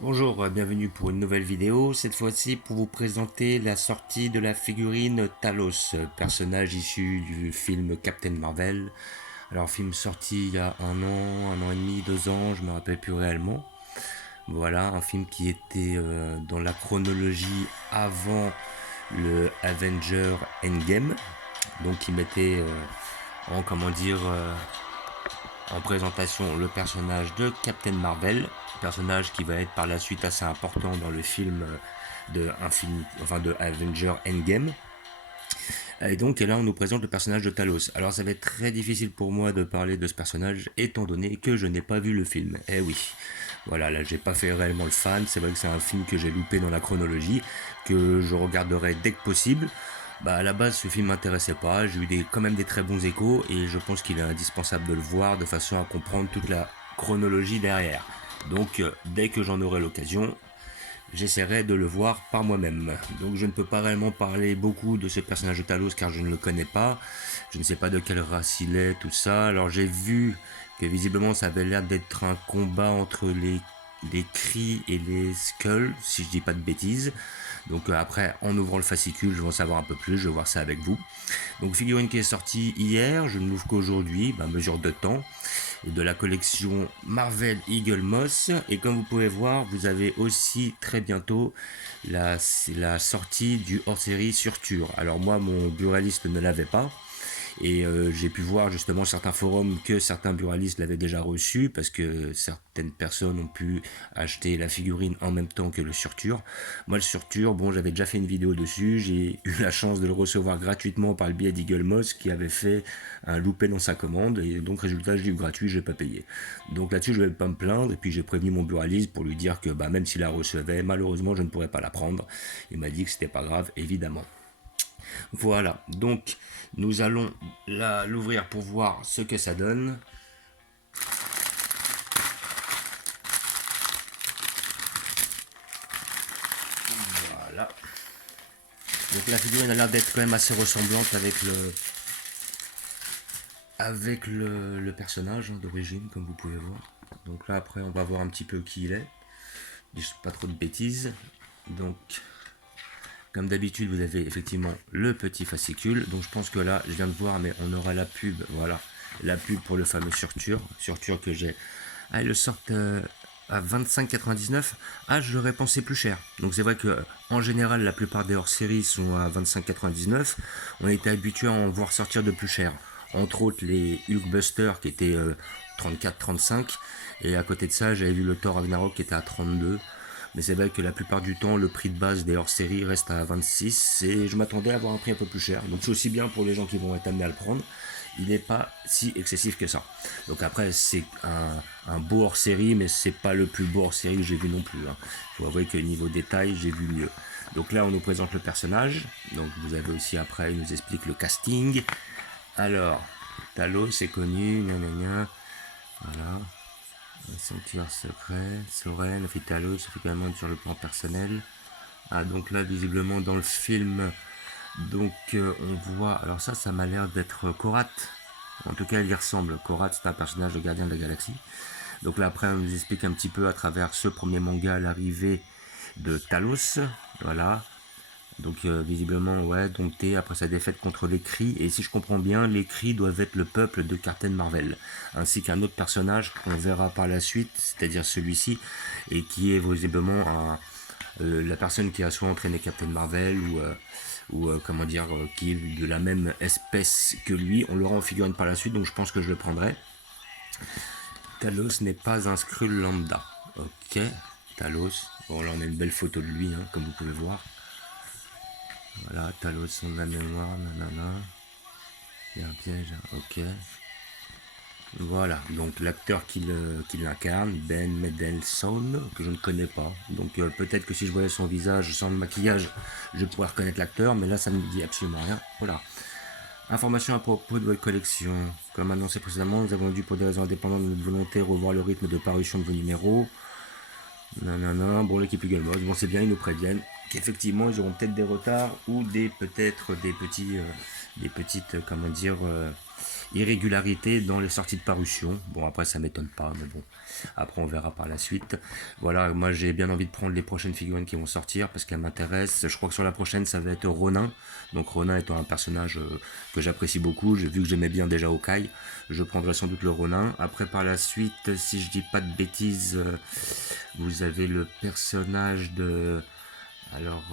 Bonjour, bienvenue pour une nouvelle vidéo, cette fois-ci pour vous présenter la sortie de la figurine Talos, personnage issu du film Captain Marvel. Alors film sorti il y a un an et demi, 2 ans, je me rappelle plus réellement. Voilà, un film qui était dans la chronologie avant le Avenger Endgame, donc qui mettait en comment dire en présentation le personnage de Captain Marvel, personnage qui va être par la suite assez important dans le film de Avenger Endgame. Et donc là on nous présente le personnage de Talos. Alors ça va être très difficile pour moi de parler de ce personnage étant donné que je n'ai pas vu le film. Eh oui. Voilà, là j'ai pas fait réellement le fan, c'est vrai que c'est un film que j'ai loupé dans la chronologie, que je regarderai dès que possible. Bah à la base ce film m'intéressait pas, j'ai eu quand même des très bons échos et je pense qu'il est indispensable de le voir de façon à comprendre toute la chronologie derrière. Donc dès que j'en aurai l'occasion, j'essaierai de le voir par moi-même. Donc je ne peux pas réellement parler beaucoup de ce personnage de Talos car je ne le connais pas. Je ne sais pas de quelle race il est, tout ça. Alors j'ai vu que visiblement ça avait l'air d'être un combat entre les Kree et les Skulls, si je dis pas de bêtises. Donc après, en ouvrant le fascicule, je vais en savoir un peu plus, je vais voir ça avec vous. Donc figurine qui est sortie hier, je ne l'ouvre qu'aujourd'hui, mesure de temps, de la collection Marvel Eagle Moss. Et comme vous pouvez voir, vous avez aussi très bientôt la sortie du hors-série Surtur. Alors moi, mon buraliste ne l'avait pas. Et j'ai pu voir justement certains forums que certains buralistes l'avaient déjà reçu parce que certaines personnes ont pu acheter la figurine en même temps que le surtur. Moi le surtur, bon j'avais déjà fait une vidéo dessus, j'ai eu la chance de le recevoir gratuitement par le biais d'Eagle Moss qui avait fait un loupé dans sa commande et donc résultat j'ai eu gratuit, je n'ai pas payé. Donc là-dessus je vais pas me plaindre et puis j'ai prévenu mon buraliste pour lui dire que même s'il la recevait, malheureusement je ne pourrais pas la prendre. Il m'a dit que c'était pas grave évidemment. Voilà, donc nous allons l'ouvrir pour voir ce que ça donne. Voilà. Donc la figurine a l'air d'être quand même assez ressemblante avec le personnage d'origine, comme vous pouvez voir. Donc là après on va voir un petit peu qui il est. Je dis pas trop de bêtises. Donc comme d'habitude vous avez effectivement le petit fascicule. Donc je pense que là je viens de voir mais on aura la pub. Voilà. La pub pour le fameux surtur. Surtur que j'ai. Ah, ils le sortent à 25,99. Ah, je l'aurais pensé plus cher. Donc c'est vrai que en général, la plupart des hors-séries sont à 25,99. On était habitué à en voir sortir de plus cher. Entre autres, les Hulkbuster qui étaient 34-35. Et à côté de ça, j'avais vu le Thor Ragnarok qui était à 32. Mais c'est vrai que la plupart du temps, le prix de base des hors-séries reste à 26 et je m'attendais à avoir un prix un peu plus cher. Donc c'est aussi bien pour les gens qui vont être amenés à le prendre. Il n'est pas si excessif que ça. Donc après, c'est un beau hors-série, mais c'est pas le plus beau hors-série que j'ai vu non plus. Il faut avouer que niveau détail, j'ai vu mieux. Donc là, on nous présente le personnage. Donc vous avez aussi après, il nous explique le casting. Alors, Talos, c'est connu, gna. Voilà. Sanctuaire secret, Soren, Talos, également sur le plan personnel. Ah, donc là, visiblement, dans le film, donc on voit. Alors ça m'a l'air d'être Korat. En tout cas, il y ressemble. Korat, c'est un personnage de Gardien de la Galaxie. Donc là, après, on nous explique un petit peu à travers ce premier manga l'arrivée de Talos. Voilà. Donc visiblement, ouais, dompté après sa défaite contre les Kree. Et si je comprends bien, les Kree doivent être le peuple de Captain Marvel, ainsi qu'un autre personnage qu'on verra par la suite, c'est-à-dire celui-ci, et qui est visiblement la personne qui a soit entraîné Captain Marvel ou comment dire, qui est de la même espèce que lui. On l'aura en figurine par la suite, donc je pense que je le prendrai. Talos n'est pas un Skrull lambda. Ok, Talos. Bon, là on a une belle photo de lui, comme vous pouvez voir. Voilà, Talos, son de la mémoire, nanana. Il y a un piège, ok. Voilà, donc l'acteur qui l'incarne, Ben Mendelsohn, que je ne connais pas. Donc peut-être que si je voyais son visage sans le maquillage, je pourrais reconnaître l'acteur, mais là ça ne me dit absolument rien. Voilà. Information à propos de votre collection. Comme annoncé précédemment, nous avons dû pour des raisons indépendantes de notre volonté revoir le rythme de parution de vos numéros. Nanana, bon l'équipe également, bon c'est bien, ils nous préviennent qu'effectivement ils auront peut-être des retards ou peut-être des petites, comment dire, irrégularités dans les sorties de parution. Bon, après, ça m'étonne pas, mais bon, après, on verra par la suite. Voilà, moi, j'ai bien envie de prendre les prochaines figurines qui vont sortir parce qu'elles m'intéressent. Je crois que sur la prochaine, ça va être Ronin. Donc, Ronin étant un personnage que j'apprécie beaucoup, j'ai vu que j'aimais bien déjà Hawkeye, je prendrai sans doute le Ronin. Après, par la suite, si je dis pas de bêtises, vous avez le personnage de... Alors,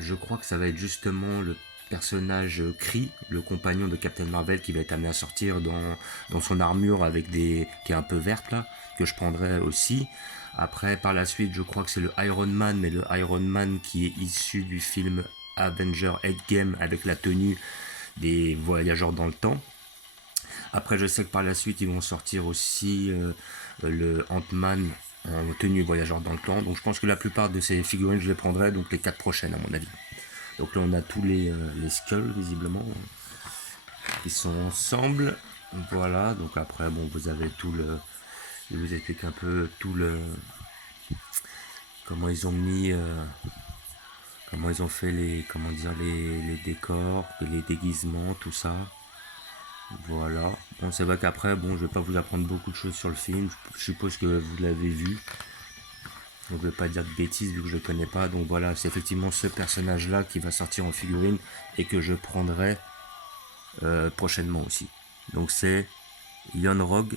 je crois que ça va être justement le personnage Kree, le compagnon de Captain Marvel, qui va être amené à sortir dans son armure avec des qui est un peu verte là, que je prendrai aussi. Après, par la suite, je crois que c'est le Iron Man, mais le Iron Man qui est issu du film Avenger Endgame avec la tenue des voyageurs dans le temps. Après, je sais que par la suite, ils vont sortir aussi le Ant-Man en tenue voyageur dans le temps. Donc, je pense que la plupart de ces figurines, je les prendrai, donc les 4 prochaines, à mon avis. Donc là, on a tous les skulls, visiblement, qui sont ensemble. Voilà, donc après, bon, vous avez tout le... Je vous explique un peu tout le... Comment ils ont mis... comment ils ont fait les... Comment dire, les décors, les déguisements, tout ça. Voilà. Bon, c'est vrai qu'après, bon, je vais pas vous apprendre beaucoup de choses sur le film. Je suppose que vous l'avez vu. Donc, je vais pas dire de bêtises vu que je ne connais pas. Donc voilà, c'est effectivement ce personnage-là qui va sortir en figurine et que je prendrai prochainement aussi. Donc c'est Yon Rogue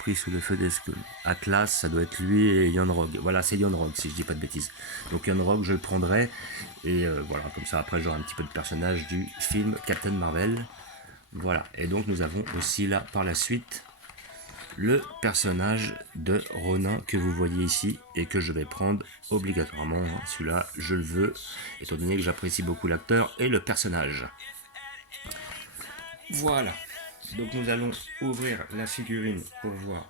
pris sous le feu des skulls. Atlas, ça doit être lui et Yon Rogue. Voilà, c'est Yon Rogue si je dis pas de bêtises. Donc Yon Rogue, je le prendrai et voilà, comme ça après j'aurai un petit peu de personnage du film Captain Marvel. Voilà, et donc nous avons aussi là par la suite le personnage de Ronin que vous voyez ici et que je vais prendre obligatoirement. Celui-là, je le veux, étant donné que j'apprécie beaucoup l'acteur et le personnage. Voilà, donc nous allons ouvrir la figurine pour voir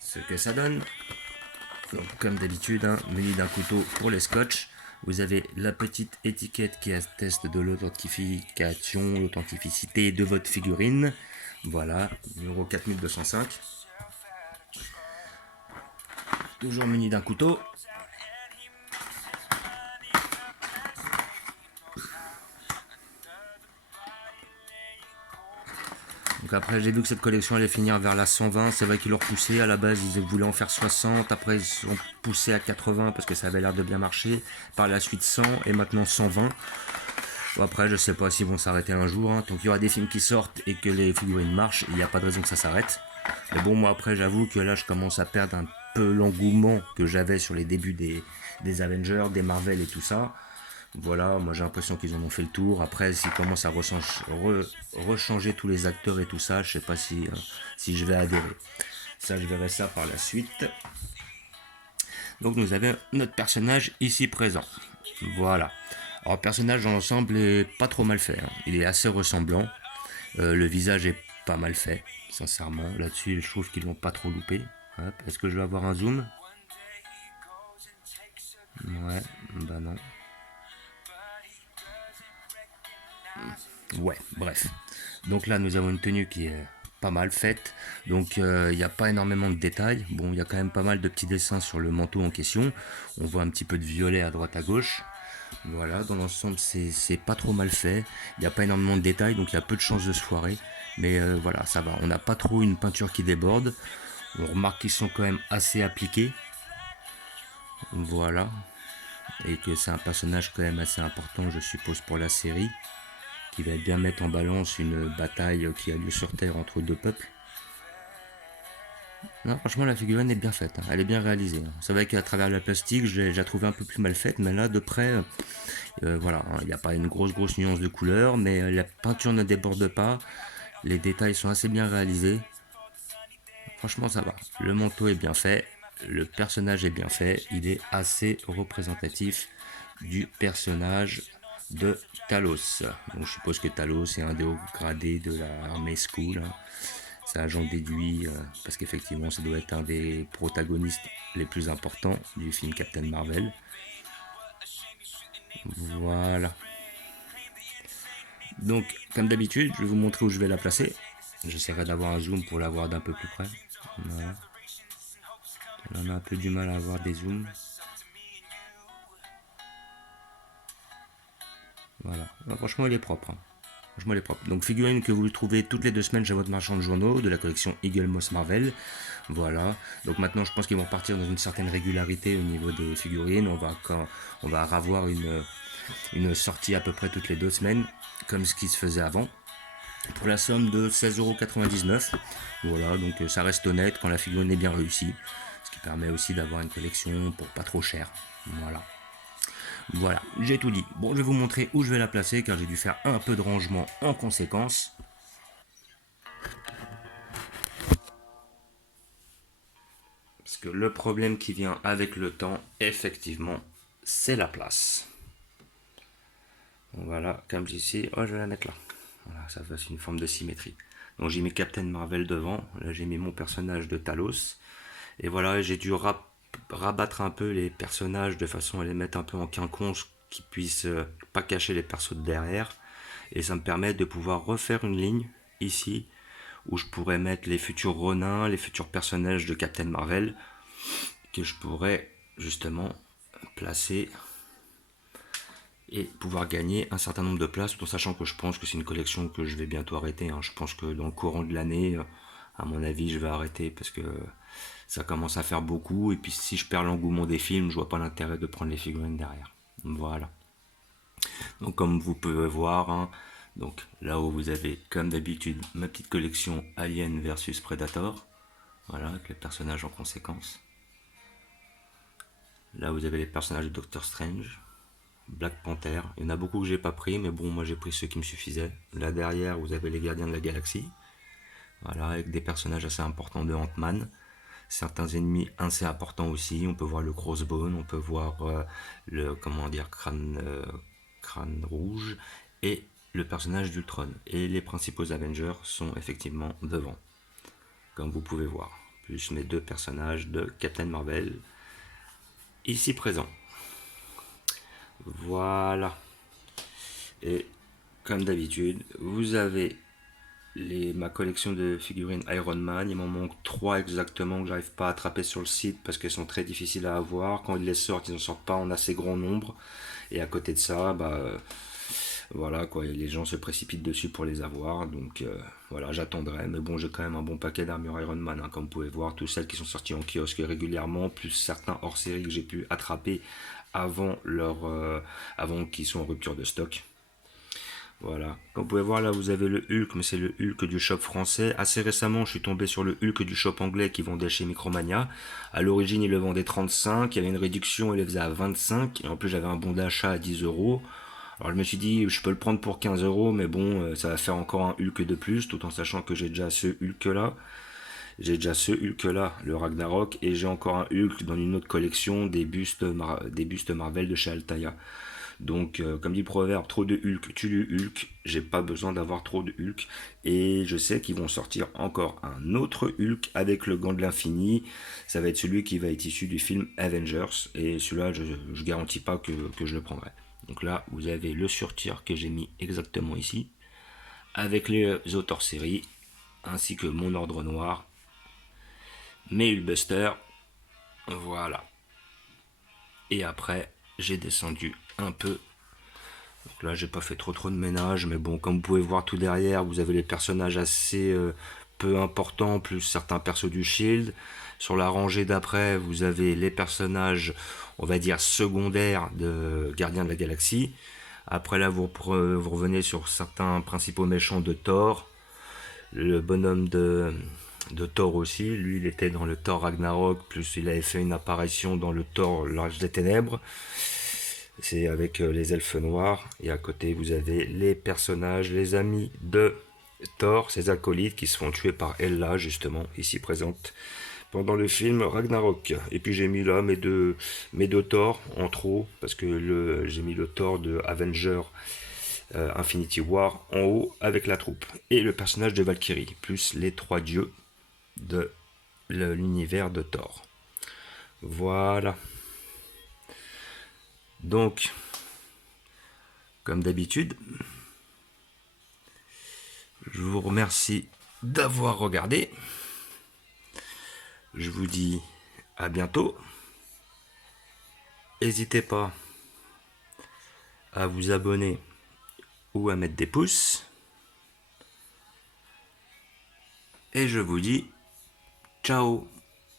ce que ça donne. Donc comme d'habitude, muni d'un couteau pour les scotch. Vous avez la petite étiquette qui atteste de l'authentification, l'authenticité de votre figurine. Voilà, numéro 4205. Toujours muni d'un couteau. Donc après j'ai vu que cette collection allait finir vers la 120, c'est vrai qu'ils l'ont repoussé, à la base ils voulaient en faire 60, après ils ont poussé à 80 parce que ça avait l'air de bien marcher, par la suite 100 et maintenant 120. Bon, après je sais pas s'ils vont s'arrêter un jour, tant qu'il y aura des films qui sortent et que les figurines marchent, il n'y a pas de raison que ça s'arrête. Mais bon, moi après j'avoue que là je commence à perdre un peu l'engouement que j'avais sur les débuts des Avengers, des Marvel et tout ça. Voilà, moi j'ai l'impression qu'ils en ont fait le tour. Après, s'ils commencent à rechanger tous les acteurs et tout ça, je sais pas si je vais adhérer. Ça, je verrai ça par la suite. Donc nous avons notre personnage ici présent. Voilà. Alors, le personnage dans l'ensemble est pas trop mal fait. Il est assez ressemblant. Le visage est pas mal fait, sincèrement. Là-dessus, je trouve qu'ils l'ont pas trop loupé. Est-ce que je vais avoir un zoom? Ouais, bah non. Ouais, bref. Donc là, nous avons une tenue qui est pas mal faite. Donc il n'y a pas énormément de détails. Bon, il y a quand même pas mal de petits dessins sur le manteau en question. On voit un petit peu de violet à droite à gauche. Voilà, dans l'ensemble, c'est pas trop mal fait. Il n'y a pas énormément de détails, donc il y a peu de chances de se foirer. Mais voilà, ça va. On n'a pas trop une peinture qui déborde. On remarque qu'ils sont quand même assez appliqués. Voilà. Et que c'est un personnage quand même assez important, je suppose, pour la série, qui va bien mettre en balance une bataille qui a lieu sur Terre entre deux peuples. Non, franchement, la figurine est bien faite, elle est bien réalisée. C'est vrai qu'à travers la plastique, je l'ai trouvée un peu plus mal faite, mais là, de près, voilà, il n'y a pas une grosse nuance de couleur, mais la peinture ne déborde pas, les détails sont assez bien réalisés. Franchement, ça va. Le manteau est bien fait, le personnage est bien fait, il est assez représentatif du personnage de Talos. Donc je suppose que Talos est un des hauts gradés de l'armée Skrull. Ça j'en déduis parce qu'effectivement ça doit être un des protagonistes les plus importants du film Captain Marvel. Voilà. Donc comme d'habitude, je vais vous montrer où je vais la placer. J'essaierai d'avoir un zoom pour la voir d'un peu plus près. Voilà. On a un peu du mal à avoir des zooms. Voilà. Bah, franchement, il est propre. Franchement, elle est propre. Donc, figurine que vous trouvez toutes les 2 semaines chez votre marchand de journaux de la collection Eagle Moss Marvel. Voilà. Donc, maintenant, je pense qu'ils vont partir dans une certaine régularité au niveau des figurines. On va avoir une sortie à peu près toutes les 2 semaines, comme ce qui se faisait avant, pour la somme de 16,99 €. Voilà, donc ça reste honnête quand la figurine est bien réussie, ce qui permet aussi d'avoir une collection pour pas trop cher. Voilà. Voilà, j'ai tout dit. Bon, je vais vous montrer où je vais la placer car j'ai dû faire un peu de rangement en conséquence. Parce que le problème qui vient avec le temps, effectivement, c'est la place. Voilà, comme ici, oh, je vais la mettre là. Voilà, ça fait une forme de symétrie. Donc j'ai mis Captain Marvel devant, là j'ai mis mon personnage de Talos. Et voilà, j'ai dû rabattre un peu les personnages de façon à les mettre un peu en quinconce, qui puissent pas cacher les persos de derrière. Et ça me permet de pouvoir refaire une ligne ici, où je pourrais mettre les futurs Ronin, les futurs personnages de Captain Marvel, que je pourrais justement placer et pouvoir gagner un certain nombre de places, tout en sachant que je pense que c'est une collection que je vais bientôt arrêter. Je pense que dans le courant de l'année, à mon avis, je vais arrêter parce que ça commence à faire beaucoup. Et puis si je perds l'engouement des films, je vois pas l'intérêt de prendre les figurines derrière. Voilà. Donc comme vous pouvez voir, donc là où vous avez comme d'habitude ma petite collection Alien versus Predator. Voilà, avec les personnages en conséquence. Là vous avez les personnages de Doctor Strange. Black Panther, il y en a beaucoup que j'ai pas pris, mais bon, moi j'ai pris ceux qui me suffisaient. Là derrière, vous avez les Gardiens de la Galaxie, voilà, avec des personnages assez importants de Ant-Man. Certains ennemis assez importants aussi. On peut voir le Crossbone, on peut voir le crâne rouge et le personnage d'Ultron. Et les principaux Avengers sont effectivement devant, comme vous pouvez voir. Plus mes 2 personnages de Captain Marvel ici présents. Voilà. Et comme d'habitude, vous avez ma collection de figurines Iron Man. Il m'en manque 3 exactement que j'arrive pas à attraper sur le site parce qu'elles sont très difficiles à avoir. Quand ils les sortent, ils ne sortent pas en assez grand nombre. Et à côté de ça, voilà quoi, les gens se précipitent dessus pour les avoir. Donc voilà, j'attendrai. Mais bon, j'ai quand même un bon paquet d'armures Iron Man, comme vous pouvez voir. Toutes celles qui sont sorties en kiosque régulièrement, plus certains hors série que j'ai pu attraper avant qu'ils soient en rupture de stock. Voilà. Comme vous pouvez voir là, vous avez le Hulk, mais c'est le Hulk du shop français. Assez récemment, je suis tombé sur le Hulk du shop anglais qui vendait chez Micromania. À l'origine, il le vendait 35, il y avait une réduction, il le faisait à 25, et en plus j'avais un bon d'achat à 10 euros. Alors je me suis dit, je peux le prendre pour 15 euros, mais bon, ça va faire encore un Hulk de plus, tout en sachant que j'ai déjà ce Hulk là. J'ai déjà ce Hulk là, le Ragnarok, et j'ai encore un Hulk dans une autre collection des bustes Marvel de chez Altaïa. Donc, comme dit le proverbe, trop de Hulk tue le Hulk. J'ai pas besoin d'avoir trop de Hulk. Et je sais qu'ils vont sortir encore un autre Hulk avec le gant de l'infini. Ça va être celui qui va être issu du film Avengers. Et celui-là, je garantis pas que je le prendrai. Donc là, vous avez le surtir que j'ai mis exactement ici. Avec les auteurs séries. Ainsi que mon ordre noir. Mes Hulkbusters. Voilà. Et après, j'ai descendu un peu. Donc là, j'ai pas fait trop de ménage, mais bon, comme vous pouvez voir tout derrière, vous avez les personnages assez peu importants, plus certains persos du Shield. Sur la rangée d'après, vous avez les personnages, on va dire, secondaires de Gardiens de la Galaxie. Après là, vous revenez sur certains principaux méchants de Thor. Le bonhomme de Thor aussi, lui il était dans le Thor Ragnarok, plus il avait fait une apparition dans le Thor L'Arche des Ténèbres. C'est avec les elfes noirs. Et à côté, vous avez les personnages, les amis de Thor, ses acolytes qui se font tuer par Hela, justement, ici présente, pendant le film Ragnarok. Et puis j'ai mis là mes deux Thor en trop, parce que j'ai mis le Thor de Avenger Infinity War en haut avec la troupe. Et le personnage de Valkyrie, plus les 3 dieux de l'univers de Thor. Voilà. Donc, comme d'habitude, je vous remercie d'avoir regardé. Je vous dis à bientôt. N'hésitez pas à vous abonner ou à mettre des pouces. et je vous dis ciao.